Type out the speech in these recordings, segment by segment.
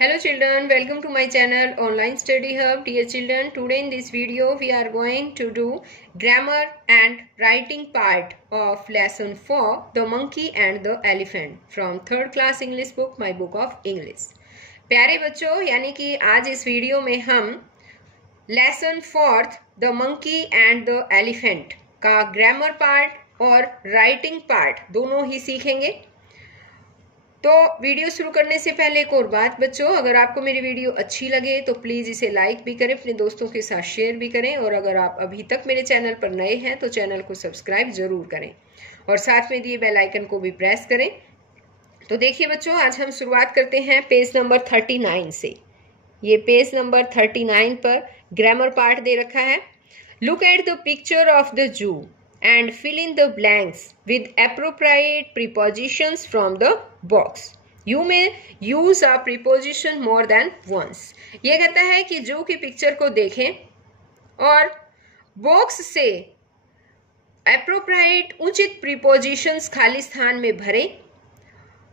Hello children, welcome to my channel Online Study Hub. Dear children, today in this video we are going to do grammar and writing part of lesson 4, The Monkey and the Elephant from 3rd class English book, My Book of English. प्यारे बच्चों, यानी कि आज इस video में हम lesson 4th The Monkey and the Elephant का grammar part और राइटिंग पार्ट दोनों ही सीखेंगे। तो वीडियो शुरू करने से पहले एक और बात बच्चों, अगर आपको मेरी वीडियो अच्छी लगे तो प्लीज़ इसे लाइक भी करें, अपने दोस्तों के साथ शेयर भी करें, और अगर आप अभी तक मेरे चैनल पर नए हैं तो चैनल को सब्सक्राइब जरूर करें और साथ में दिए बेल आइकन को भी प्रेस करें। तो देखिए बच्चों, आज हम शुरुआत करते हैं पेज नंबर 39 से। ये पेज नंबर 39 पर ग्रामर पार्ट दे रखा है। Look at the picture of the zoo and fill in the blanks with appropriate prepositions from the box. You may use a preposition more than once. ये कहता है कि जू की पिक्चर को देखें और बॉक्स से appropriate उचित prepositions खाली स्थान में भरें,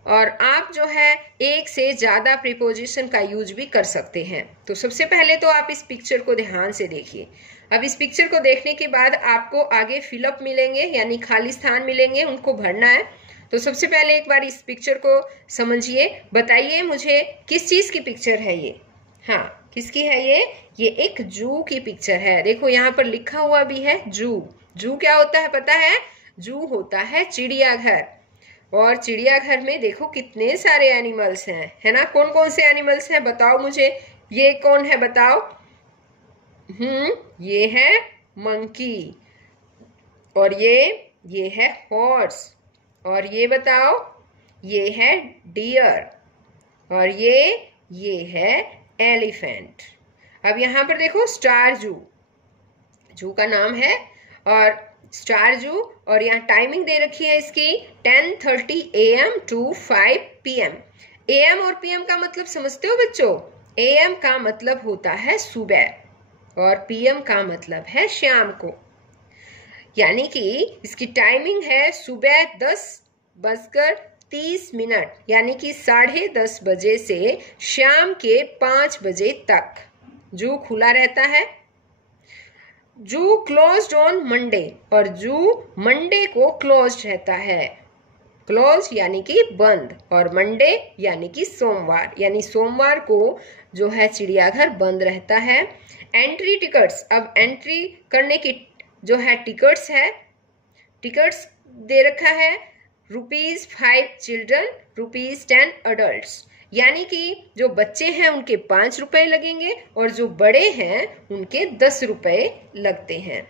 और आप जो है एक से ज्यादा प्रीपोजिशन का यूज भी कर सकते हैं। तो सबसे पहले तो आप इस पिक्चर को ध्यान से देखिए। अब इस पिक्चर को देखने के बाद आपको आगे फिलअप मिलेंगे, यानी खाली स्थान मिलेंगे, उनको भरना है। तो सबसे पहले एक बार इस पिक्चर को समझिए, बताइए मुझे किस चीज की पिक्चर है ये। हाँ, किसकी है ये एक जू की पिक्चर है। देखो यहाँ पर लिखा हुआ भी है जू। जू क्या होता है पता है? जू होता है चिड़ियाघर, और चिड़ियाघर में देखो कितने सारे एनिमल्स हैं, है ना। कौन कौन से एनिमल्स हैं बताओ मुझे। ये कौन है बताओ? ये है मंकी, और ये है हॉर्स, और ये बताओ ये है डियर, और ये है एलिफेंट। अब यहाँ पर देखो स्टार जू, जू का नाम है, और स्टार जू, और यहाँ टाइमिंग दे रखी है इसकी 10:30 AM to 5 PM। AM और PM का मतलब समझते हो बच्चों? AM का मतलब होता है सुबह और PM का मतलब है शाम को, यानी कि इसकी टाइमिंग है सुबह 10:30, यानी कि 10:30 बजे से शाम के 5 बजे तक जू खुला रहता है। जू क्लोज्ड ऑन मंडे, और जू मंडे को क्लोज्ड रहता है। क्लोज यानी कि बंद, और मंडे यानी कि सोमवार, यानी सोमवार को जो है चिड़ियाघर बंद रहता है। एंट्री टिकट्स, अब एंट्री करने की जो है टिकट्स है, टिकट्स दे रखा है ₹5 चिल्ड्रन, ₹10 अडल्ट्स, यानी कि जो बच्चे हैं उनके 5 रुपए लगेंगे और जो बड़े हैं उनके 10 रुपए लगते हैं।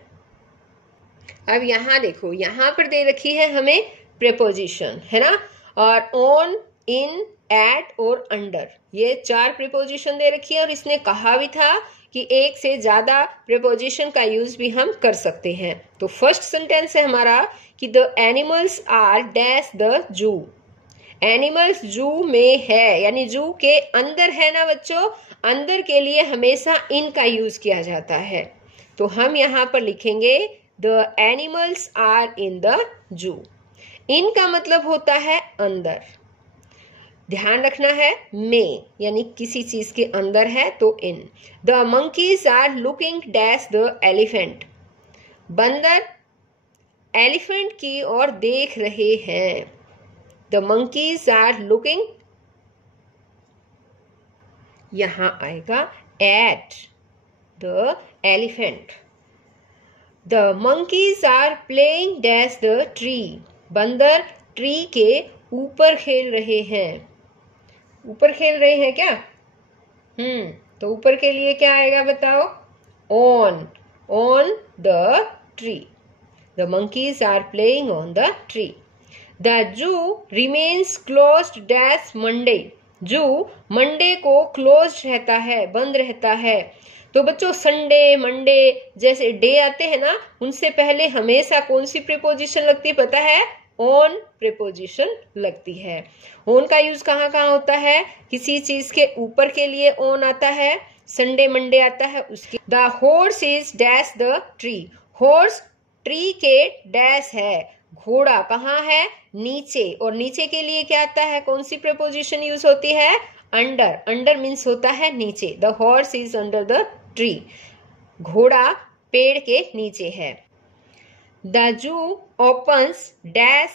अब यहाँ देखो, यहाँ पर दे रखी है हमें प्रीपोजिशन, है ना, और ऑन, इन, एट और अंडर, ये 4 प्रीपोजिशन दे रखी है। और इसने कहा भी था कि एक से ज्यादा प्रीपोजिशन का यूज भी हम कर सकते हैं। तो फर्स्ट सेंटेंस है हमारा कि the animals are dash the zoo. Animals zoo में है, यानी जू के अंदर है ना बच्चों। अंदर के लिए हमेशा इन का यूज किया जाता है, तो हम यहाँ पर लिखेंगे the animals are in the zoo. इन का मतलब होता है अंदर, ध्यान रखना है, में यानी किसी चीज के अंदर है तो in. The monkeys are looking dash the elephant. बंदर एलिफेंट की ओर देख रहे हैं। The monkeys are looking, यहां आएगा at the elephant. The monkeys are playing dash the tree. बंदर ट्री के ऊपर खेल रहे हैं। ऊपर खेल रहे हैं क्या? तो ऊपर के लिए क्या आएगा बताओ? on the tree. The monkeys are playing on the tree. The zoo remains closed dash Monday. जू मंडे को क्लोज्ड रहता है, बंद रहता है। तो बच्चों संडे, मंडे जैसे डे आते हैं ना, उनसे पहले हमेशा कौन सी प्रीपोजिशन लगती है पता है? ऑन प्रीपोजिशन लगती है। ऑन का यूज कहाँ कहाँ होता है? किसी चीज के ऊपर के लिए ऑन आता है, संडे मंडे आता है उसके। The horse is dash the tree. Horse tree के डैश है, घोड़ा कहाँ है? नीचे, और नीचे के लिए क्या आता है? कौन सी प्रीपोजिशन यूज होती है? अंडर, अंडर मीन्स होता है नीचे, the horse is under the tree, घोड़ा पेड़ के नीचे है। The zoo opens dash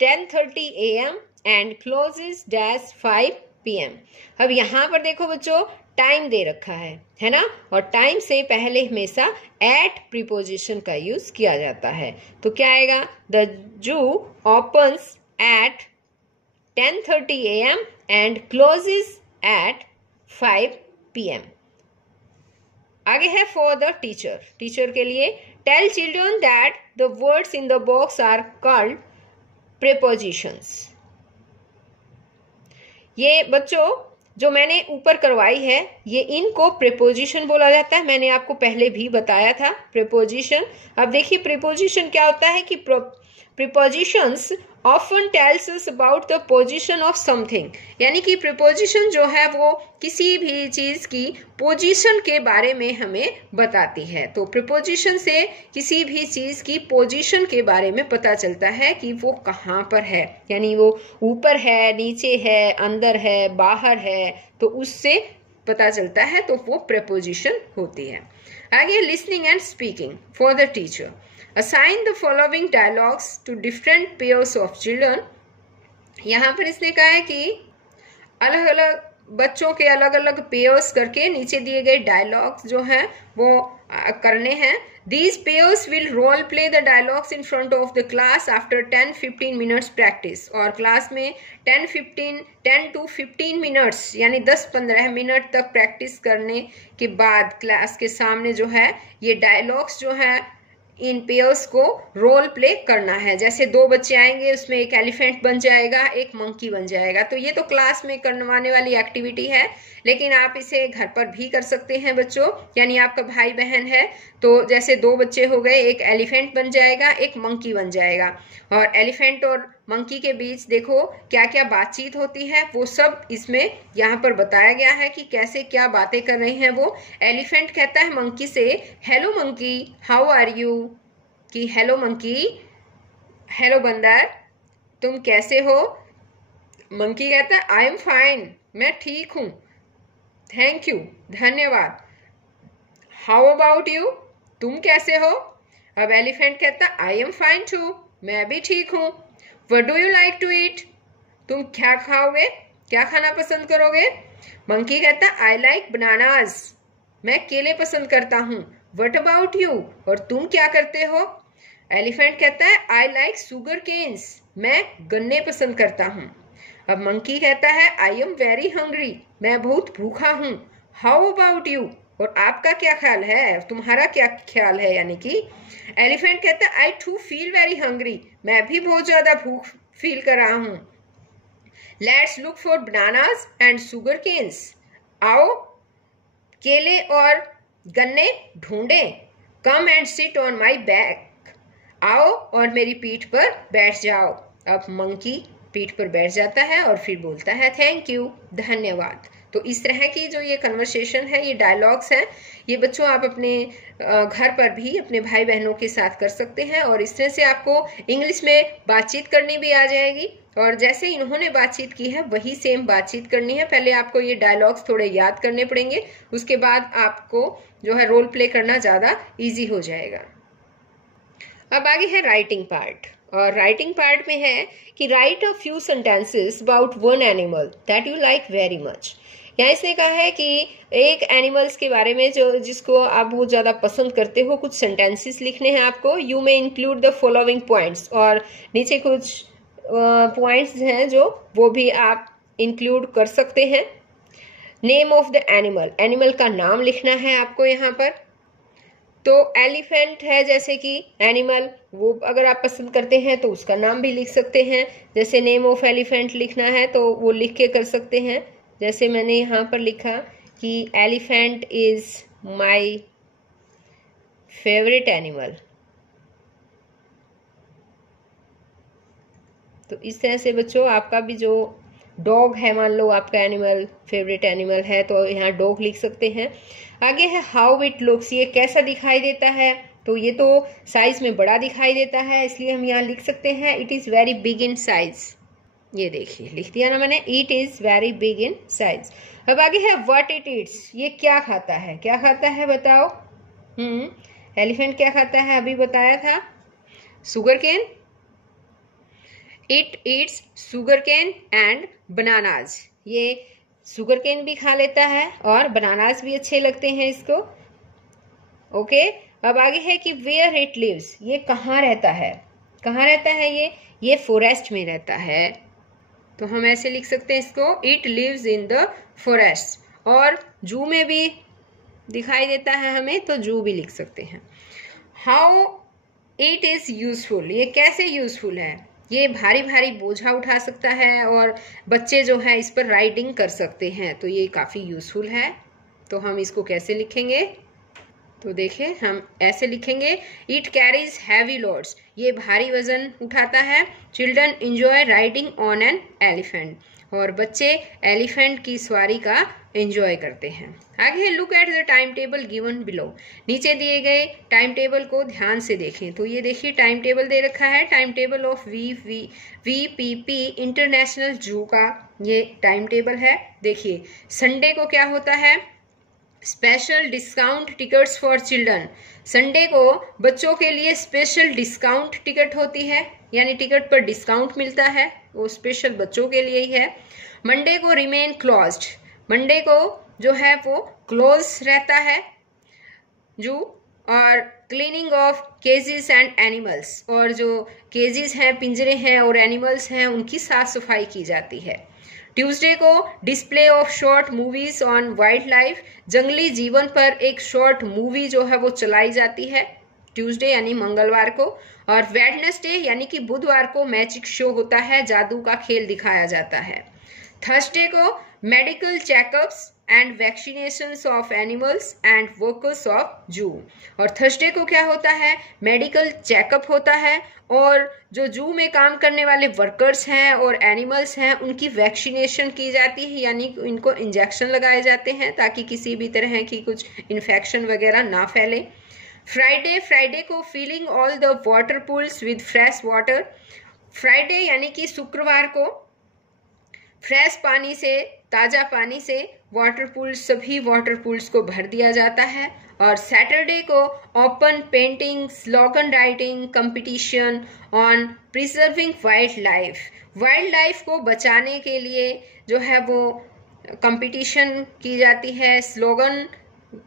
10:30 AM and closes dash 5 PM। अब यहाँ पर देखो बच्चों टाइम दे रखा है ना, और टाइम से पहले हमेशा एट प्रीपोजिशन का यूज किया जाता है। तो क्या आएगा, the zoo opens at 10:30 AM and closes at 5 PM। आगे है फॉर द टीचर, टीचर के लिए tell children that the words in the box are called prepositions. ये बच्चों जो मैंने ऊपर करवाई है ये इनको प्रीपोजिशन बोला जाता है, मैंने आपको पहले भी बताया था प्रीपोजिशन। अब देखिए प्रीपोजिशन क्या होता है कि prepositions often tells us about the position of something, यानी कि प्रीपोजिशन जो है वो किसी भी चीज की पोजीशन के बारे में हमें बताती है। तो प्रीपोजिशन से किसी भी चीज की पोजीशन के बारे में पता चलता है कि वो कहाँ पर है, यानी वो ऊपर है, नीचे है, अंदर है, बाहर है, तो उससे पता चलता है, तो वो प्रीपोजिशन होती है। आगे listening and speaking for the teacher. Assign the following dialogues to different pairs of children। यहाँ पर इसने कहा है कि अलग अलग बच्चों के अलग अलग पेयर्स करके नीचे दिए गए डायलॉग्स जो हैं वो करने हैं। These pairs will role play the dialogues in front of the class after 10-15 minutes practice। और क्लास में 10 to 15 मिनट्स यानी 10-15 मिनट तक प्रैक्टिस करने के बाद क्लास के सामने जो है ये डायलॉग्स जो है इन पेयर्स को रोल प्ले करना है। जैसे दो बच्चे आएंगे उसमें एक एलिफेंट बन जाएगा, एक मंकी बन जाएगा। तो ये तो क्लास में करवाने वाली एक्टिविटी है, लेकिन आप इसे घर पर भी कर सकते हैं बच्चों। यानी आपका भाई बहन है तो जैसे दो बच्चे हो गए, एक एलिफेंट बन जाएगा, एक मंकी बन जाएगा, और एलिफेंट और मंकी के बीच देखो क्या क्या बातचीत होती है वो सब इसमें यहाँ पर बताया गया है कि कैसे क्या बातें कर रहे हैं वो। एलिफेंट कहता है मंकी से hello monkey how are you, कि हेलो मंकी, हेलो बंदर तुम कैसे हो। मंकी कहता है आई एम फाइन, मैं ठीक हूँ, थैंक यू धन्यवाद। हाउ अबाउट यू, तुम कैसे हो। अब एलिफेंट कहता है आई एम फाइन टू, मैं भी ठीक हूँ। What do you like to eat? तुम क्या खाओगे, क्या खाना पसंद करोगे। मंकी कहता है I like bananas, मैं केले पसंद करता हूँ। What about you? और तुम क्या करते हो। एलिफेंट कहता है I like sugar canes, मैं गन्ने पसंद करता हूँ। अब मंकी कहता है I am very hungry, मैं बहुत भूखा हूँ। How about you? और आपका क्या ख्याल है, तुम्हारा क्या ख्याल है। यानी कि एलिफेंट कहता है I too feel very hungry, मैं भी बहुत ज्यादा भूख फील कर रहा हूँ। Let's look for bananas and sugar canes, आओ केले और गन्ने ढूंढें। Come and sit on my back, आओ और मेरी पीठ पर बैठ जाओ। अब मंकी पीठ पर बैठ जाता है और फिर बोलता है थैंक यू, धन्यवाद। तो इस तरह की जो ये कन्वर्सेशन है, ये डायलॉग्स हैं, ये बच्चों आप अपने घर पर भी अपने भाई बहनों के साथ कर सकते हैं, और इस तरह से आपको इंग्लिश में बातचीत करनी भी आ जाएगी। और जैसे इन्होंने बातचीत की है वही सेम बातचीत करनी है। पहले आपको ये डायलॉग्स थोड़े याद करने पड़ेंगे, उसके बाद आपको जो है रोल प्ले करना ज़्यादा ईजी हो जाएगा। अब आगे है राइटिंग पार्ट, और राइटिंग पार्ट में है कि right a few sentences about one animal that you like very much. यहाँ इसने कहा है कि एक एनिमल्स के बारे में जो जिसको आप बहुत ज़्यादा पसंद करते हो, कुछ सेंटेंसेस लिखने हैं आपको। You may include the following points, और नीचे कुछ पॉइंट्स हैं जो वो भी आप इंक्लूड कर सकते हैं। Name of the animal, animal का नाम लिखना है आपको यहाँ पर। तो एलिफेंट है जैसे कि एनिमल, वो अगर आप पसंद करते हैं तो उसका नाम भी लिख सकते हैं। जैसे नेम ऑफ एलिफेंट लिखना है तो वो लिख के कर सकते हैं। जैसे मैंने यहाँ पर लिखा कि elephant is my favourite animal. तो इस तरह से बच्चों आपका भी जो डॉग है, मान लो आपका एनिमल फेवरेट एनिमल है, तो यहाँ डॉग लिख सकते हैं। आगे है हाउ इट लुक्स, ये कैसा दिखाई देता है। तो ये तो साइज में बड़ा दिखाई देता है, इसलिए हम यहाँ लिख सकते हैं it is very big in size. ये देखिए लिख दिया ना मैंने, it is very big in size. अब आगे है व्हाट इट ईट्स, ये क्या खाता है, क्या खाता है बताओ। एलिफेंट क्या खाता है, अभी बताया था, sugar cane. It eats sugar cane and bananas, ये सुगर केन भी खा लेता है और बनानाज भी अच्छे लगते हैं इसको। ओके, अब आगे है कि वेयर इट लिव्स, ये कहाँ रहता है, कहाँ रहता है ये फॉरेस्ट में रहता है। तो हम ऐसे लिख सकते हैं इसको, it lives in the forest. और जू में भी दिखाई देता है हमें, तो जू भी लिख सकते हैं। हाउ इट इज यूजफुल, ये कैसे यूजफुल है, ये भारी भारी बोझा उठा सकता है और बच्चे जो है इस पर राइडिंग कर सकते हैं, तो ये काफी यूजफुल है। तो हम इसको कैसे लिखेंगे, तो देखिए हम ऐसे लिखेंगे, इट कैरीज हैवी लोड्स, ये भारी वजन उठाता है। Children enjoy riding on an elephant, और बच्चे एलिफेंट की सवारी का एंजॉय करते हैं। आगे look at the time table given below, नीचे दिए गए टाइम टेबल को ध्यान से देखें। तो ये देखिए टाइम टेबल दे रखा है, time table of VPP international जू का ये टाइम टेबल है। देखिए संडे को क्या होता है, special discount tickets for children, Sunday को बच्चों के लिए स्पेशल डिस्काउंट टिकट होती है, यानी टिकट पर डिस्काउंट मिलता है, वो स्पेशल बच्चों के लिए ही है। मंडे को रिमेन क्लोज्ड, मंडे को जो है वो क्लोज रहता है जू। और cleaning of cages and animals, और जो केजेस हैं, पिंजरे हैं और एनिमल्स हैं, उनकी साफ सफाई की जाती है। ट्यूसडे को display of short movies on wild life, जंगली जीवन पर एक शॉर्ट मूवी जो है वो चलाई जाती है ट्यूसडे यानी मंगलवार को। और वेडनेसडे यानी कि बुधवार को मैजिक शो होता है, जादू का खेल दिखाया जाता है। थर्सडे को medical checkups and vaccinations of animals and workers of जू, और थर्सडे को क्या होता है, मेडिकल चेकअप होता है और जो जू में काम करने वाले वर्कर्स हैं और एनिमल्स हैं उनकी वैक्सीनेशन की जाती है, यानी इनको इंजेक्शन लगाए जाते हैं ताकि किसी भी तरह की कुछ इन्फेक्शन वगैरह ना फैले। फ्राइडे को filling all the water pools with fresh water, Friday यानी कि शुक्रवार को फ्रेश पानी से, ताज़ा पानी से वाटर पूल्स, सभी वाटर पूल्स को भर दिया जाता है। और सैटरडे को open painting, slogan writing competition on preserving wild life, wild life को बचाने के लिए जो है वो कंपटीशन की जाती है, स्लोगन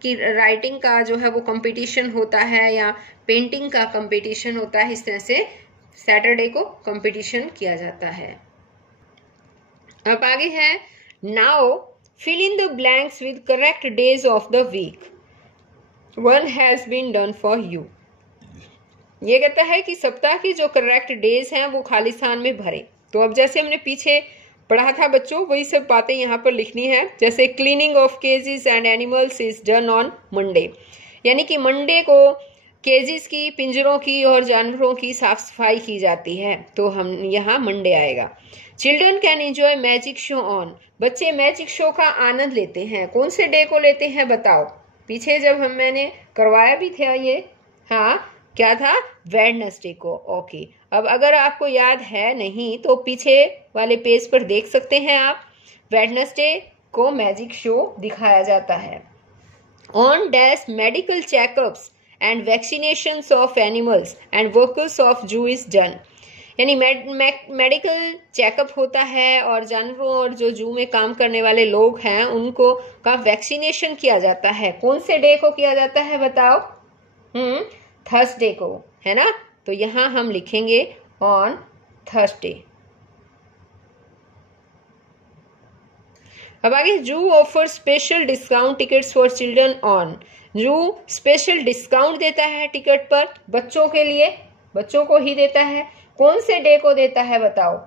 की राइटिंग का जो है वो कंपटीशन होता है या पेंटिंग का कंपटीशन होता है। इस तरह से सैटरडे को कंपटीशन किया जाता है। अब आगे है, now fill in the blanks with correct days of the week, one has been done for you. ये कहता है कि सप्ताह की जो करेक्ट डेज हैं वो खाली स्थान में भरे। तो अब जैसे हमने पीछे पढ़ा था बच्चों, वही सब बातें यहाँ पर लिखनी है। जैसे cleaning of cages and animals is done on Monday, यानी कि मंडे को केजेस की, पिंजरों की और जानवरों की साफ सफाई की जाती है, तो हम यहाँ मंडे आएगा। Children can enjoy magic show on, बच्चे मैजिक शो का आनंद लेते हैं, कौन से डे को लेते हैं बताओ। पीछे जब मैंने करवाया भी था ये, हाँ क्या था, वेडनेसडे को। ओके, अब अगर आपको याद है नहीं तो पीछे वाले पेज पर देख सकते हैं आप, वेडनेसडे को मैजिक शो दिखाया जाता है। On dash medical checkups and vaccinations of animals and workers of जू इज डन, यानी मेडिकल चेकअप होता है और जानवरों और जो जू में काम करने वाले लोग हैं उनको का वैक्सीनेशन किया जाता है। कौन से डे को किया जाता है बताओ, थर्सडे को, है ना। तो यहां हम लिखेंगे ऑन थर्सडे। अब आगे, जू offer special discount tickets for children on, जू स्पेशल डिस्काउंट देता है टिकट पर बच्चों के लिए, बच्चों को ही देता है। कौन से डे को देता है बताओ,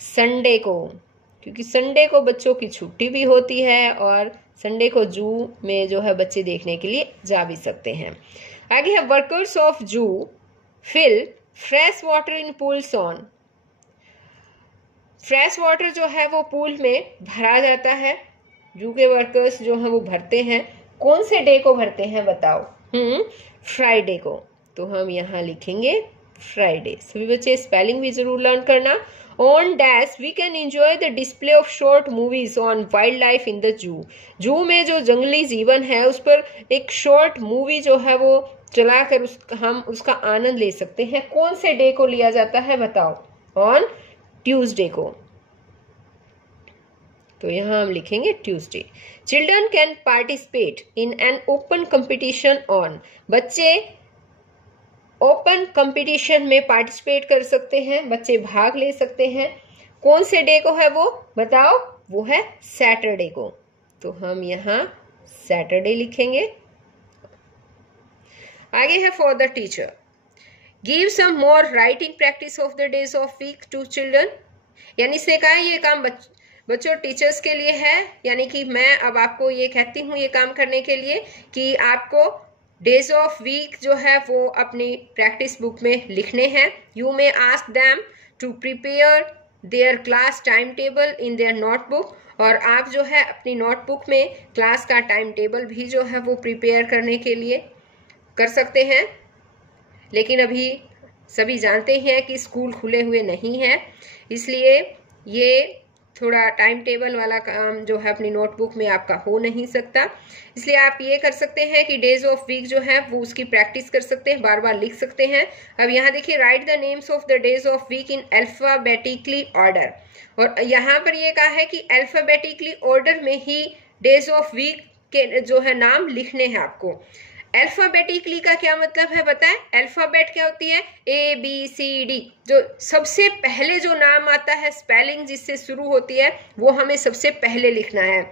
संडे को, क्योंकि संडे को बच्चों की छुट्टी भी होती है और संडे को जू में जो है बच्चे देखने के लिए जा भी सकते हैं। आगे है, workers of zoo fill fresh water in pools on, fresh water जो है वो पूल में भरा जाता है, जू के वर्कर्स जो है वो भरते हैं। कौन से डे को भरते हैं बताओ, फ्राइडे को। तो हम यहाँ लिखेंगे फ्राइडे। सभी बच्चे स्पेलिंग भी जरूर लर्न करना। On dash we can enjoy the display of short movies on wildlife in the zoo. Zoo में जो जंगली जीवन है उस पर एक शॉर्ट मूवी जो है वो चलाकर हम उसका आनंद ले सकते हैं। कौन से डे को लिया जाता है बताओ? ऑन ट्यूसडे को। तो यहां हम लिखेंगे Tuesday. Children can participate in an open competition on. बच्चे ओपन कंपटीशन में पार्टिसिपेट कर सकते हैं, बच्चे भाग ले सकते हैं। कौन से डे को है वो बताओ? वो है सैटरडे को। तो हम यहां सैटरडे लिखेंगे। आगे है for the teacher. Give some more writing practice of the days of week to children. यानी इसने कहा ये काम बच्चों टीचर्स के लिए है, यानी कि मैं अब आपको ये कहती हूँ ये काम करने के लिए कि आपको डेज ऑफ वीक जो है वो अपनी प्रैक्टिस बुक में लिखने हैं। You may ask them to prepare their class timetable in their notebook. और आप जो है अपनी नोटबुक में क्लास का टाइम टेबल भी जो है वो प्रिपेयर करने के लिए कर सकते हैं। लेकिन अभी सभी जानते हैं कि स्कूल खुले हुए नहीं है, इसलिए ये थोड़ा टाइम टेबल वाला काम जो है अपनी नोटबुक में आपका हो नहीं सकता। इसलिए आप ये कर सकते हैं कि डेज ऑफ वीक जो है वो उसकी प्रैक्टिस कर सकते हैं, बार बार लिख सकते हैं। अब यहाँ देखिए, write the names of the days of week in alphabetically order. और यहाँ पर ये कहा है कि अल्फाबेटिकली ऑर्डर में ही डेज ऑफ वीक के जो है नाम लिखने हैं आपको। अल्फाबेटिकली का क्या मतलब है बताएं? अल्फाबेट क्या होती है? A B C D. जो सबसे पहले जो नाम आता है, स्पेलिंग जिससे शुरू होती है, वो हमें सबसे पहले लिखना है।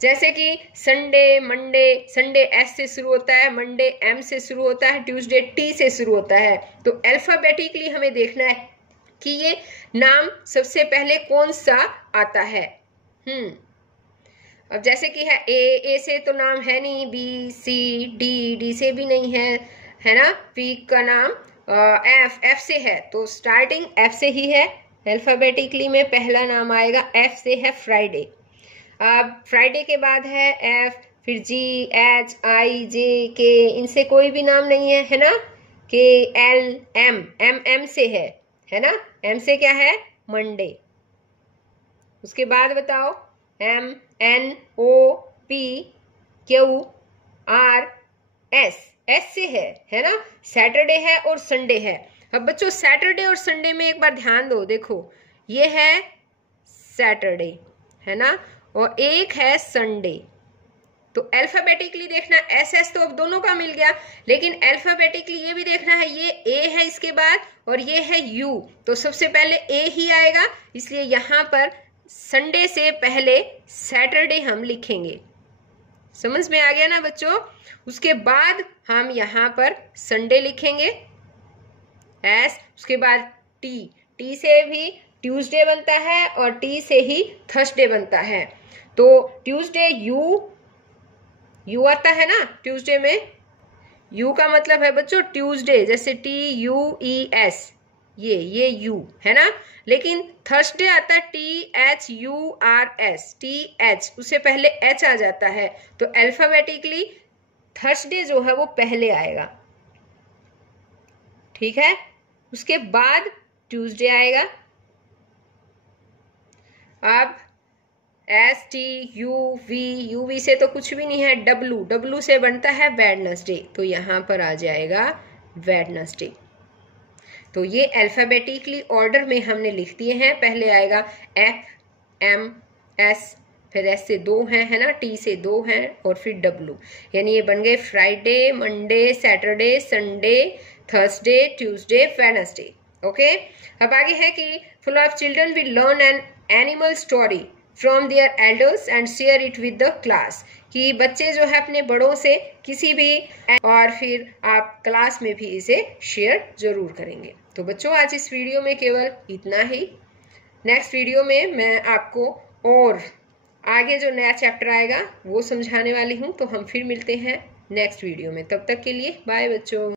जैसे कि संडे, मंडे, संडे एस से शुरू होता है, मंडे एम से शुरू होता है, ट्यूसडे टी से शुरू होता है। तो अल्फाबेटिकली हमें देखना है कि ये नाम सबसे पहले कौन सा आता है। अब जैसे कि है ए से तो नाम है नहीं, बी सी डी से भी नहीं है ना। वीक का नाम एफ से है, तो स्टार्टिंग एफ से ही है। अल्फाबेटिकली में पहला नाम आएगा एफ से है फ्राइडे। अब फ्राइडे के बाद है एफ, फिर जी, एच, आई, जे, के, इनसे कोई भी नाम नहीं है ना। के, एल, एम से है ना। एम से क्या है? मंडे। उसके बाद बताओ M, N, O, P, Q, R, S से है ना। सैटरडे है और संडे है। अब बच्चों सैटरडे और संडे में एक बार ध्यान दो, देखो ये है सैटरडे है ना, और एक है संडे। तो अल्फाबेटिकली देखना, एस तो अब दोनों का मिल गया, लेकिन अल्फाबेटिकली ये भी देखना है, ये ए है इसके बाद और ये है यू, तो सबसे पहले ए ही आएगा। इसलिए यहां पर संडे से पहले सैटरडे हम लिखेंगे। समझ में आ गया ना बच्चों? उसके बाद हम यहां पर संडे लिखेंगे एस। उसके बाद टी से भी ट्यूसडे बनता है और टी से ही थर्सडे बनता है। तो ट्यूसडे यू आता है ना। ट्यूसडे में यू का मतलब है बच्चों ट्यूसडे, जैसे TUES, ये यू है ना। लेकिन थर्सडे आता है THURS, TH, उससे पहले H आ जाता है। तो अल्फाबेटिकली थर्सडे जो है वो पहले आएगा, ठीक है। उसके बाद ट्यूसडे आएगा। अब STUV से तो कुछ भी नहीं है, W से बनता है वेडनेसडे, तो यहां पर आ जाएगा वेडनेसडे। तो ये अल्फाबेटिकली ऑर्डर में हमने लिख दिए हैं। पहले आएगा F, M, S, फिर S से 2 हैं है ना, T से 2 हैं और फिर W। यानी ये बन गए Friday, Monday, Saturday, Sunday, Thursday, Tuesday, Wednesday. Okay. अब आगे है कि full of children will learn an animal story from their elders and share it with the class. कि बच्चे जो है अपने बड़ों से किसी भी, और फिर आप क्लास में भी इसे शेयर जरूर करेंगे। तो बच्चों आज इस वीडियो में केवल इतना ही। नेक्स्ट वीडियो में मैं आपको और आगे जो नया चैप्टर आएगा वो समझाने वाली हूँ। तो हम फिर मिलते हैं नेक्स्ट वीडियो में। तब तक के लिए बाय बच्चों।